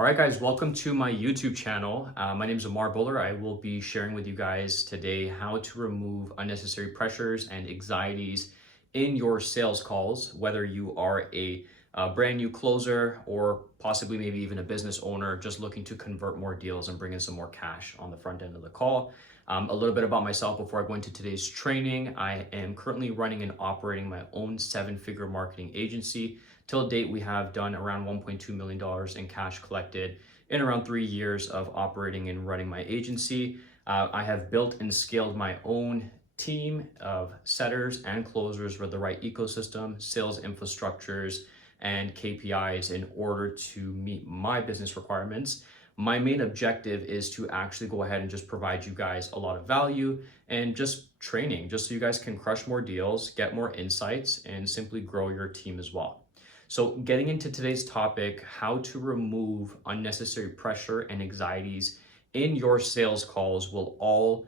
All right, guys, welcome to my YouTube channel. My name is Amar Buller. I will be sharing with you guys today how to remove unnecessary pressures and anxieties in your sales calls, whether you are a brand new closer or possibly maybe even a business owner just looking to convert more deals and bring in some more cash on the front end of the call. A little bit about myself before I go into today's training. I am currently running and operating my own seven-figure marketing agency. Till date, we have done around $1.2 million in cash collected in around 3 years of operating and running my agency. I have built and scaled my own team of setters and closers with the right ecosystem, sales infrastructures, and KPIs in order to meet my business requirements. My main objective is to actually go ahead and just provide you guys a lot of value and just training, just so you guys can crush more deals, get more insights, and simply grow your team as well. So getting into today's topic, how to remove unnecessary pressure and anxieties in your sales calls will all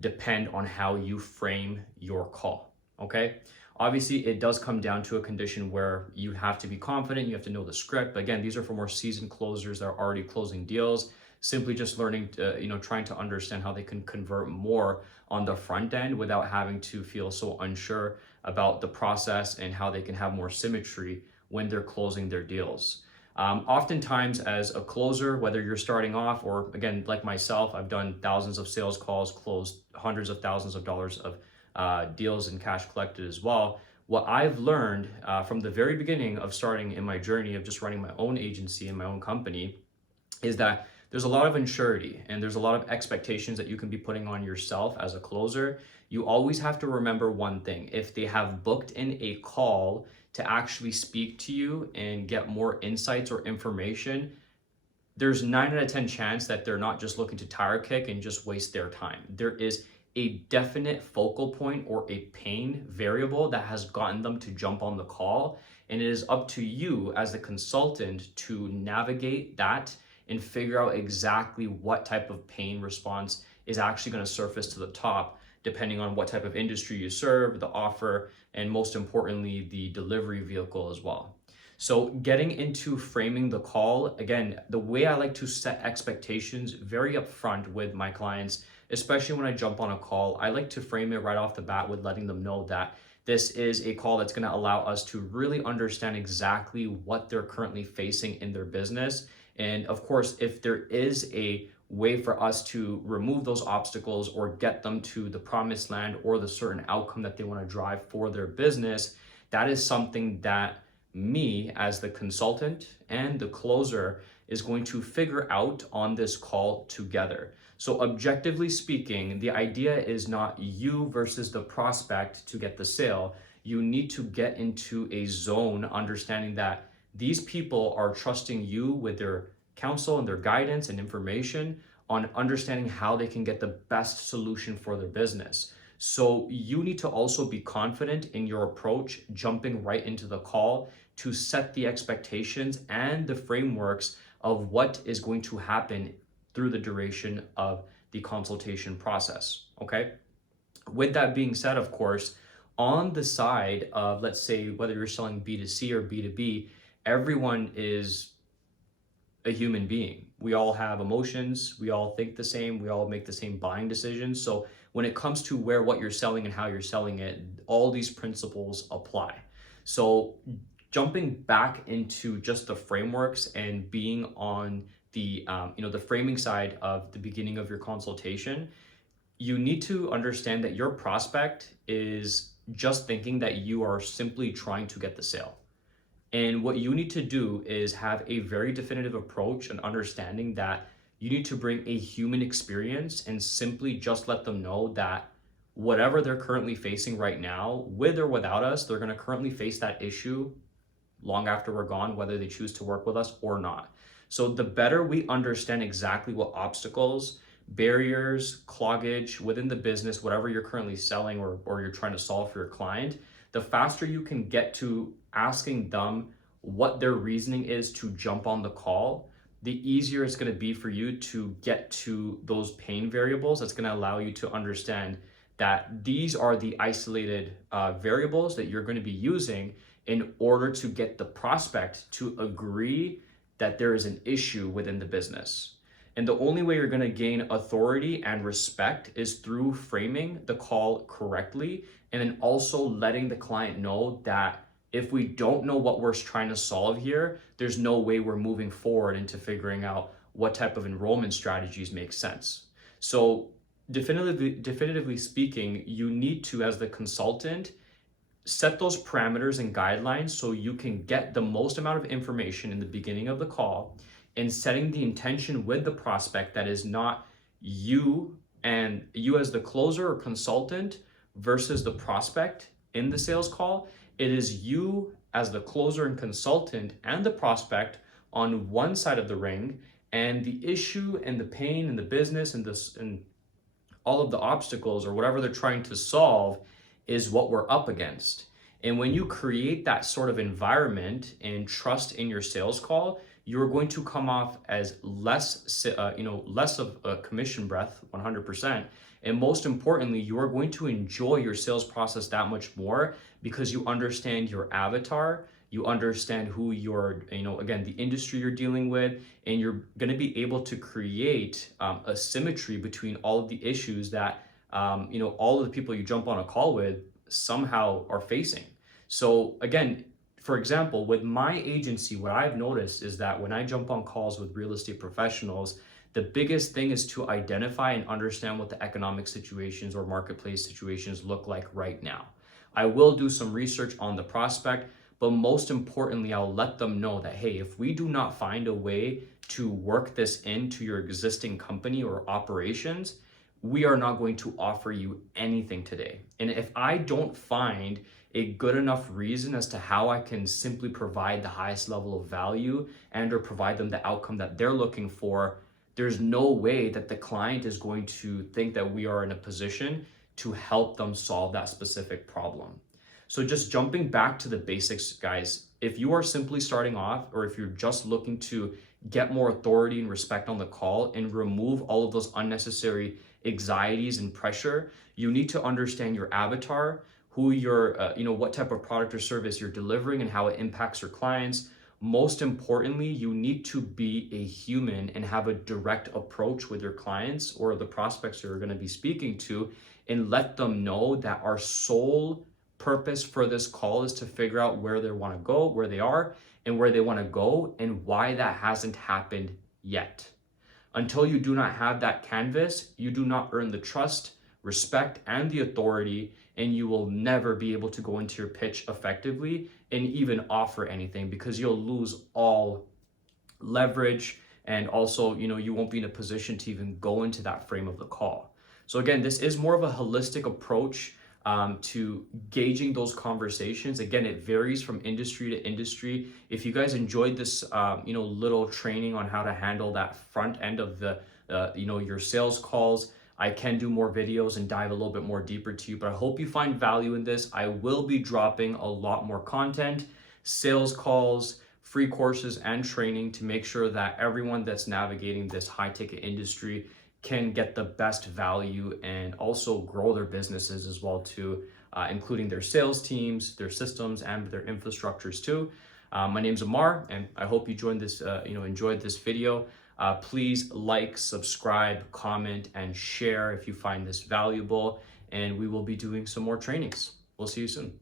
depend on how you frame your call, okay? Obviously, it does come down to a condition where you have to be confident, you have to know the script. But again, these are for more seasoned closers that are already closing deals, simply just learning to, trying to understand how they can convert more on the front end without having to feel so unsure about the process and how they can have more symmetry when they're closing their deals. Oftentimes as a closer, whether you're starting off or again, like myself, I've done thousands of sales calls, closed hundreds of thousands of dollars of deals and cash collected as well. What I've learned from the very beginning of starting in my journey of just running my own agency and my own company is that there's a lot of uncertainty and there's a lot of expectations that you can be putting on yourself as a closer. You always have to remember one thing. If they have booked in a call to actually speak to you and get more insights or information, there's 9 out of 10 chance that they're not just looking to tire kick and just waste their time. There is a definite focal point or a pain variable that has gotten them to jump on the call. And it is up to you as the consultant to navigate that and figure out exactly what type of pain response is actually going to surface to the top, depending on what type of industry you serve, the offer, and most importantly, the delivery vehicle as well. So getting into framing the call, again, the way I like to set expectations very upfront with my clients, especially when I jump on a call, I like to frame it right off the bat with letting them know that this is a call that's going to allow us to really understand exactly what they're currently facing in their business. And of course, if there is a way for us to remove those obstacles or get them to the promised land or the certain outcome that they want to drive for their business, that is something that me as the consultant and the closer is going to figure out on this call together. So objectively speaking, the idea is not you versus the prospect to get the sale. You need to get into a zone understanding that these people are trusting you with their counsel and their guidance and information on understanding how they can get the best solution for their business. So you need to also be confident in your approach, jumping right into the call to set the expectations and the frameworks of what is going to happen through the duration of the consultation process, okay? With that being said, of course, on the side of, let's say, whether you're selling B2C or B2B, everyone is a human being. We all have emotions, we all think the same, we all make the same buying decisions. So when it comes to what you're selling and how you're selling it, all these principles apply. So jumping back into just the frameworks and being on the the framing side of the beginning of your consultation, you need to understand that your prospect is just thinking that you are simply trying to get the sale. And what you need to do is have a very definitive approach and understanding that you need to bring a human experience and simply just let them know that whatever they're currently facing right now, with or without us, they're going to currently face that issue long after we're gone, whether they choose to work with us or not. So the better we understand exactly what obstacles, barriers, cloggage within the business, whatever you're currently selling or you're trying to solve for your client, the faster you can get to asking them what their reasoning is to jump on the call, the easier it's going to be for you to get to those pain variables. That's going to allow you to understand that these are the isolated variables that you're going to be using in order to get the prospect to agree that there is an issue within the business. And the only way you're going to gain authority and respect is through framing the call correctly, and then also letting the client know that if we don't know what we're trying to solve here, there's no way we're moving forward into figuring out what type of enrollment strategies make sense. So definitively speaking, you need to, as the consultant, set those parameters and guidelines so you can get the most amount of information in the beginning of the call, and setting the intention with the prospect that is not you and you as the closer or consultant versus the prospect in the sales call. It is you as the closer and consultant and the prospect on one side of the ring, and the issue and the pain and the business and this and all of the obstacles or whatever they're trying to solve is what we're up against. And when you create that sort of environment and trust in your sales call, you're going to come off as less of a commission breath, 100%. And most importantly, you are going to enjoy your sales process that much more because you understand your avatar, you understand who you're, again, the industry you're dealing with, and you're going to be able to create a symmetry between all of the issues that, all of the people you jump on a call with somehow are facing. So again, for example, with my agency, what I've noticed is that when I jump on calls with real estate professionals, the biggest thing is to identify and understand what the economic situations or marketplace situations look like right now. I will do some research on the prospect, but most importantly, I'll let them know that, hey, if we do not find a way to work this into your existing company or operations, we are not going to offer you anything today. And if I don't find a good enough reason as to how I can simply provide the highest level of value and or provide them the outcome that they're looking for, there's no way that the client is going to think that we are in a position to help them solve that specific problem. So just jumping back to the basics, guys, if you are simply starting off, or if you're just looking to get more authority and respect on the call and remove all of those unnecessary anxieties and pressure, you need to understand your avatar, who you're, what type of product or service you're delivering and how it impacts your clients. Most importantly, you need to be a human and have a direct approach with your clients or the prospects you're going to be speaking to, and let them know that our sole purpose for this call is to figure out where they want to go, where they are, and where they want to go, and why that hasn't happened yet. Until you do not have that canvas, you do not earn the trust, respect, and the authority, and you will never be able to go into your pitch effectively and even offer anything, because you'll lose all leverage, and also, you won't be in a position to even go into that frame of the call. So again, this is more of a holistic approach to gauging those conversations. Again, it varies from industry to industry. If you guys enjoyed this, little training on how to handle that front end of the, your sales calls, I can do more videos and dive a little bit more deeper to you, but I hope you find value in this. I will be dropping a lot more content, sales calls, free courses, and training to make sure that everyone that's navigating this high ticket industry can get the best value and also grow their businesses as well too, including their sales teams, their systems, and their infrastructures too. My name's Amar, and I hope you enjoyed this video. Please like, subscribe, comment, and share if you find this valuable, and we will be doing some more trainings. We'll see you soon.